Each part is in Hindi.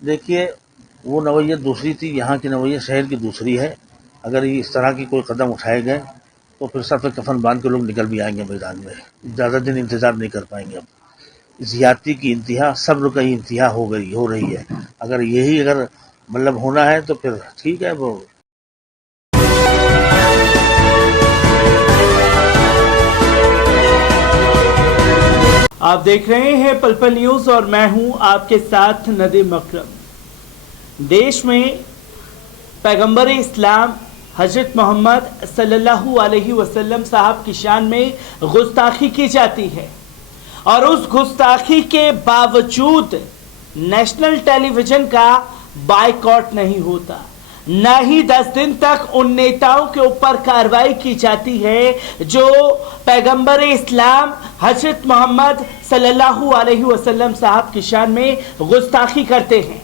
देखिए, वो नवैयत दूसरी थी, यहाँ की नवैयत शहर की दूसरी है। अगर ये इस तरह की कोई कदम उठाए गए तो फिर सर पे कफन बांध के लोग निकल भी आएंगे मैदान में। ज़्यादा दिन इंतजार नहीं कर पाएंगे। अब ज्यादती की इंतहा, सब्र की इंतहा हो रही है। अगर मतलब होना है तो फिर ठीक है। वो आप देख रहे हैं पल पल न्यूज और मैं हूं आपके साथ नदीम अकरम। देश में पैगंबर इस्लाम हजरत मोहम्मद सल्लल्लाहु अलैहि वसल्लम साहब की शान में गुस्ताखी की जाती है और उस गुस्ताखी के बावजूद नेशनल टेलीविजन का बायकॉट नहीं होता, न ही 10 दिन तक उन नेताओं के ऊपर कार्रवाई की जाती है जो पैगंबर इस्लाम हजरत मोहम्मद सल्लल्लाहु अलैहि वसल्लम साहब की शान में गुस्ताखी करते हैं,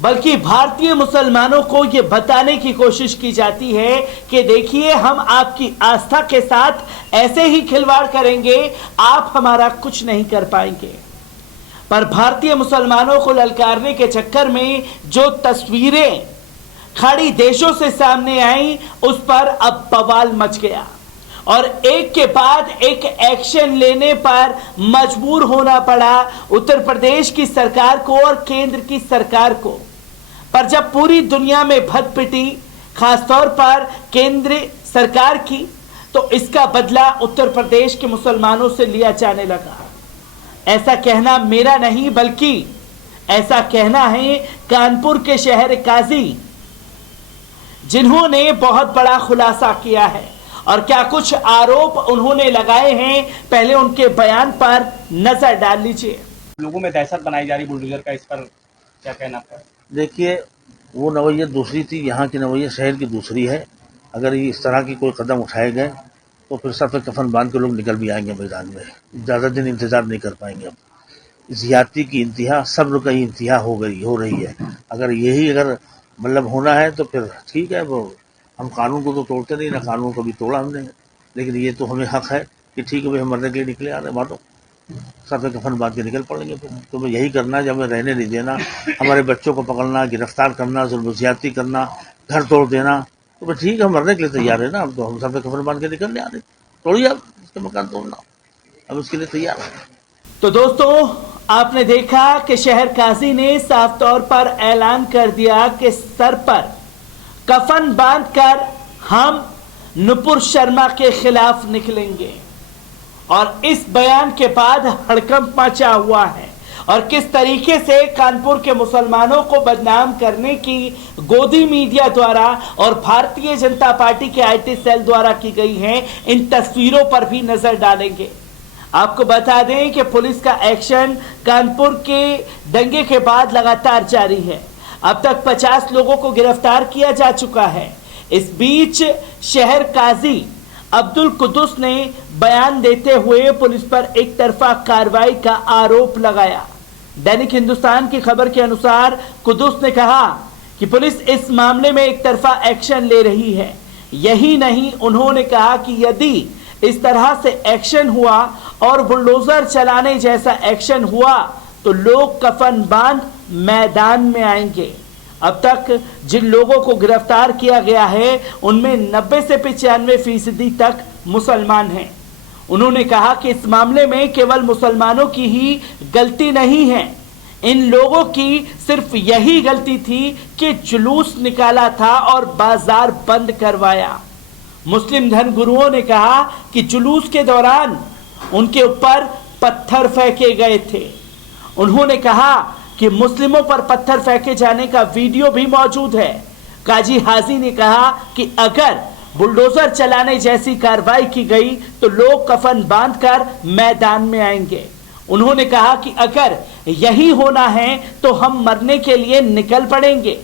बल्कि भारतीय मुसलमानों को यह बताने की कोशिश की जाती है कि देखिए, हम आपकी आस्था के साथ ऐसे ही खिलवाड़ करेंगे, आप हमारा कुछ नहीं कर पाएंगे। पर भारतीय मुसलमानों को ललकारने के चक्कर में जो तस्वीरें खाड़ी देशों से सामने आई, उस पर अब बवाल मच गया और एक के बाद एक एक्शन लेने पर मजबूर होना पड़ा उत्तर प्रदेश की सरकार को और केंद्र की सरकार को। पर जब पूरी दुनिया में भद पिटी, खासतौर पर केंद्र सरकार की, तो इसका बदला उत्तर प्रदेश के मुसलमानों से लिया जाने लगा। ऐसा कहना मेरा नहीं, बल्कि ऐसा कहना है कानपुर के शहर काजी, जिन्होंने बहुत बड़ा खुलासा किया है और क्या कुछ आरोप उन्होंने लगाए हैं, पहले उनके बयान पर नजर डाल लीजिए। लोगों में दहशत बनाई जा रही बुलडोजर का, इस पर क्या कहना है? देखिए, वो नवैयत दूसरी थी, यहाँ की नवैयत शहर की दूसरी है। अगर ये इस तरह की कोई कदम उठाए गए तो फिर सर पे कफन बांध के लोग निकल भी आएंगे मैदान में। ज़्यादा दिन इंतजार नहीं कर पाएंगे। अब ज्यादती की इंतहा, सब्र की इंतहा हो रही है। अगर मतलब होना है तो फिर ठीक है। वो हम कानून को तो तोड़ते नहीं, ना कानून को भी तोड़ा हमने, लेकिन ये तो हमें हक है कि ठीक है भाई, हम मरने के लिए निकले आ रहे, मानो सर पे कफन बांध के निकल पड़ेंगे। फिर तो हमें यही करना है, जब हमें रहने नहीं देना, हमारे बच्चों को पकड़ना, गिरफ्तार करना, जुल्म ज्यादती करना, घर तोड़ देना, तो फिर ठीक है, हम मरने के लिए तैयार है ना। अब तो हम सर पे कफन बांध के निकलने आ रहे, तोड़िए आप इसके मकान तोड़ना, अब उसके लिए तैयार है। तो दोस्तों, आपने देखा कि शहर काजी ने साफ तौर पर ऐलान कर दिया कि सर पर कफन बांधकर हम नुपुर शर्मा के खिलाफ निकलेंगे और इस बयान के बाद हड़कंप मचा हुआ है और किस तरीके से कानपुर के मुसलमानों को बदनाम करने की गोदी मीडिया द्वारा और भारतीय जनता पार्टी के आईटी सेल द्वारा की गई है, इन तस्वीरों पर भी नजर डालेंगे। आपको बता दें कि पुलिस का एक्शन कानपुर के दंगे के बाद लगातार जारी है। अब तक 50 लोगों को गिरफ्तार किया जा चुका है। इस बीच शहर काजी अब्दुल कुद्दुस ने बयान देते हुए पुलिस पर एक तरफा कार्रवाई का आरोप लगाया। दैनिक हिंदुस्तान की खबर के अनुसार कुद्दुस ने कहा कि पुलिस इस मामले में एक तरफा एक्शन ले रही है। यही नहीं, उन्होंने कहा कि यदि इस तरह से एक्शन हुआ और बुलडोजर चलाने जैसा एक्शन हुआ तो लोग कफन बांध मैदान में आएंगे। अब तक जिन लोगों को गिरफ्तार किया गया है उनमें 90 से 95% तक मुसलमान हैं। उन्होंने कहा कि इस मामले में केवल मुसलमानों की ही गलती नहीं है, इन लोगों की सिर्फ यही गलती थी कि जुलूस निकाला था और बाजार बंद करवाया। मुस्लिम धर्म गुरुओं ने कहा कि जुलूस के दौरान उनके ऊपर पत्थर फेंके गए थे। उन्होंने कहा कि मुस्लिमों पर पत्थर फेंके जाने का वीडियो भी मौजूद है। काजी हाजी ने कहा कि अगर बुलडोजर चलाने जैसी कार्रवाई की गई तो लोग कफन बांधकर मैदान में आएंगे। उन्होंने कहा कि अगर यही होना है तो हम मरने के लिए निकल पड़ेंगे।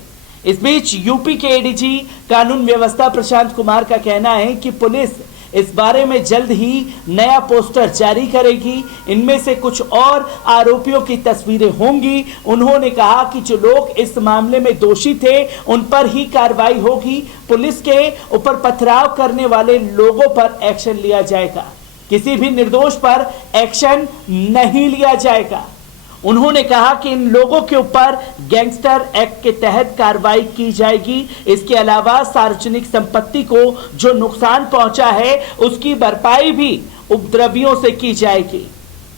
इस बीच यूपी के एडीजी कानून व्यवस्था प्रशांत कुमार का कहना है कि पुलिस इस बारे में जल्द ही नया पोस्टर जारी करेगी। इनमें से कुछ और आरोपियों की तस्वीरें होंगी। उन्होंने कहा कि जो लोग इस मामले में दोषी थे उन पर ही कार्रवाई होगी। पुलिस के ऊपर पथराव करने वाले लोगों पर एक्शन लिया जाएगा, किसी भी निर्दोष पर एक्शन नहीं लिया जाएगा। उन्होंने कहा कि इन लोगों के ऊपर गैंगस्टर एक्ट के तहत कार्रवाई की जाएगी। इसके अलावा सार्वजनिक संपत्ति को जो नुकसान पहुंचा है उसकी भरपाई भी उपद्रवियों से की जाएगी।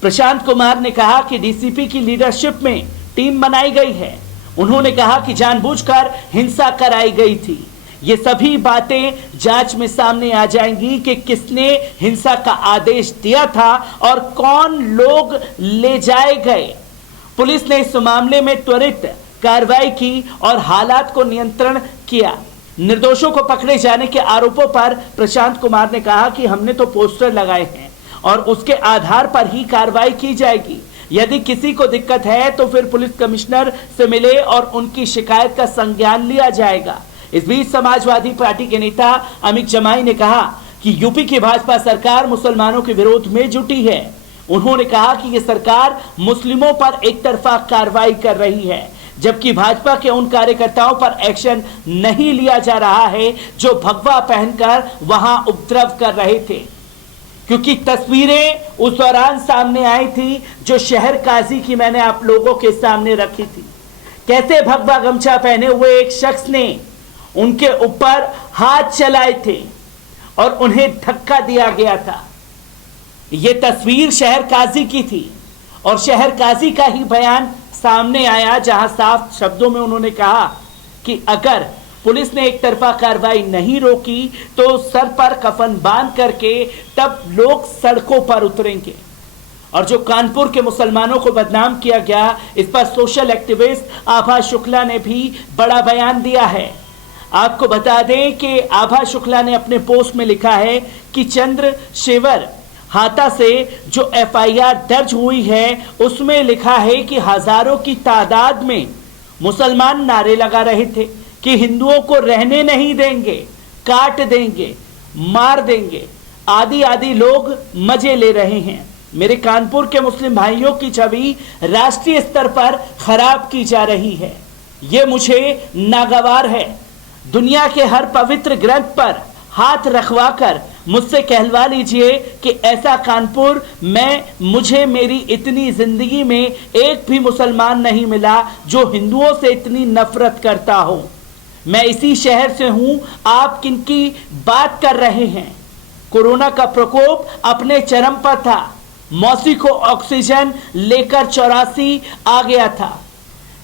प्रशांत कुमार ने कहा कि डीसीपी की लीडरशिप में टीम बनाई गई है। उन्होंने कहा कि जानबूझकर हिंसा कराई गई थी। ये सभी बातें जांच में सामने आ जाएंगी कि किसने हिंसा का आदेश दिया था और कौन लोग ले जाए गए। पुलिस ने इस मामले में त्वरित कार्रवाई की और हालात को नियंत्रण किया। निर्दोषों को पकड़े जाने के आरोपों पर प्रशांत कुमार ने कहा कि हमने तो पोस्टर लगाए हैं और उसके आधार पर ही कार्रवाई की जाएगी। यदि किसी को दिक्कत है तो फिर पुलिस कमिश्नर से मिले और उनकी शिकायत का संज्ञान लिया जाएगा। इस बीच समाजवादी पार्टी के नेता अमित जमाई ने कहा कि यूपी की भाजपा सरकार मुसलमानों के विरोध में जुटी है। उन्होंने कहा कि यह सरकार मुस्लिमों पर एक तरफा कार्रवाई कर रही है, जबकि भाजपा के उन कार्यकर्ताओं पर एक्शन नहीं लिया जा रहा है जो भगवा पहनकर वहां उपद्रव कर रहे थे। क्योंकि तस्वीरें उस दौरान सामने आई थी जो शहर काजी की मैंने आप लोगों के सामने रखी थी। कैसे भगवा गमछा पहने हुए एक शख्स ने उनके ऊपर हाथ चलाए थे और उन्हें धक्का दिया गया था। यह तस्वीर शहर काजी की थी और शहर काजी का ही बयान सामने आया, जहां साफ शब्दों में उन्होंने कहा कि अगर पुलिस ने एक तरफा कार्रवाई नहीं रोकी तो सर पर कफन बांध करके तब लोग सड़कों पर उतरेंगे। और जो कानपुर के मुसलमानों को बदनाम किया गया, इस पर सोशल एक्टिविस्ट आभा शुक्ला ने भी बड़ा बयान दिया है। आपको बता दें कि आभा शुक्ला ने अपने पोस्ट में लिखा है कि चंद्रशेखर हाता से जो एफआईआर दर्ज हुई है उसमें लिखा है कि हजारों की तादाद में मुसलमान नारे लगा रहे थे कि हिंदुओं को रहने नहीं देंगे, काट देंगे, मार देंगे, आदि आदि लोग मजे ले रहे हैं। मेरे कानपुर के मुस्लिम भाइयों की छवि राष्ट्रीय स्तर पर खराब की जा रही है। ये मुझे नागवार है। दुनिया के हर पवित्र ग्रंथ पर हाथ रखवाकर मुझसे कहलवा लीजिए कि ऐसा कानपुर मुझे मेरी इतनी जिंदगी में एक भी मुसलमान नहीं मिला जो हिंदुओं से इतनी नफरत करता हो। मैं इसी शहर से हूं, आप किनकी बात कर रहे हैं। कोरोना का प्रकोप अपने चरम पर था। मौसी को ऑक्सीजन लेकर 84 आ गया था।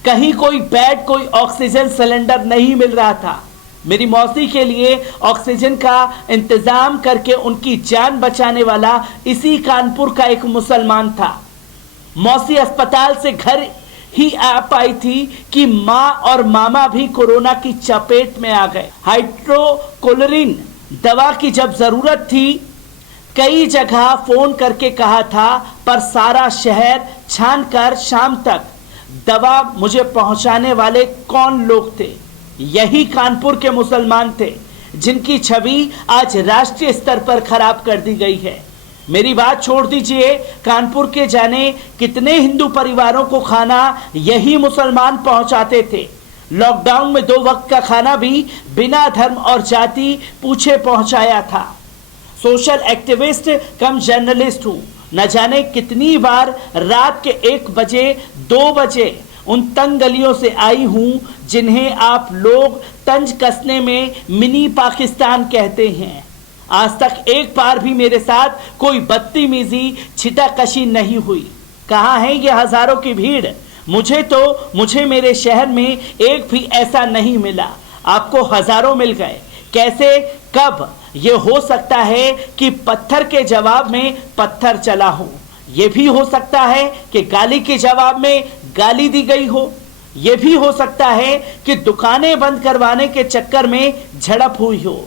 कहीं कोई बेड, कोई ऑक्सीजन सिलेंडर नहीं मिल रहा था। मेरी मौसी के लिए ऑक्सीजन का इंतजाम करके उनकी जान बचाने वाला इसी कानपुर का एक मुसलमान था। मौसी अस्पताल से घर ही आ पाई थी कि माँ और मामा भी कोरोना की चपेट में आ गए। हाइड्रोक्लोरिन दवा की जब जरूरत थी, कई जगह फोन करके कहा था, पर सारा शहर छानकर शाम तक दवा मुझे पहुंचाने वाले कौन लोग थे? यही कानपुर के मुसलमान थे, जिनकी छवि आज राष्ट्रीय स्तर पर खराब कर दी गई है। मेरी बात छोड़ दीजिए, कानपुर के जाने कितने हिंदू परिवारों को खाना यही मुसलमान पहुंचाते थे। लॉकडाउन में 2 वक्त का खाना भी बिना धर्म और जाति पूछे पहुंचाया था। सोशल एक्टिविस्ट कम जर्नलिस्ट हूं। न जाने कितनी बार रात के 1 बजे 2 बजे उन तंग गलियों से आई हूं जिन्हें आप लोग तंज कसने में मिनी पाकिस्तान कहते हैं। आज तक एक बार भी मेरे साथ कोई बदतमीजी, छिटाकशी नहीं हुई। कहाँ है ये हजारों की भीड़? मुझे मेरे शहर में एक भी ऐसा नहीं मिला। आपको हजारों मिल गए। कैसे, कब? ये हो सकता है कि पत्थर के जवाब में पत्थर चला हो। ये भी हो सकता है कि गाली के जवाब में गाली दी गई हो। ये भी हो सकता है कि दुकानें बंद करवाने के चक्कर में झड़प हुई हो।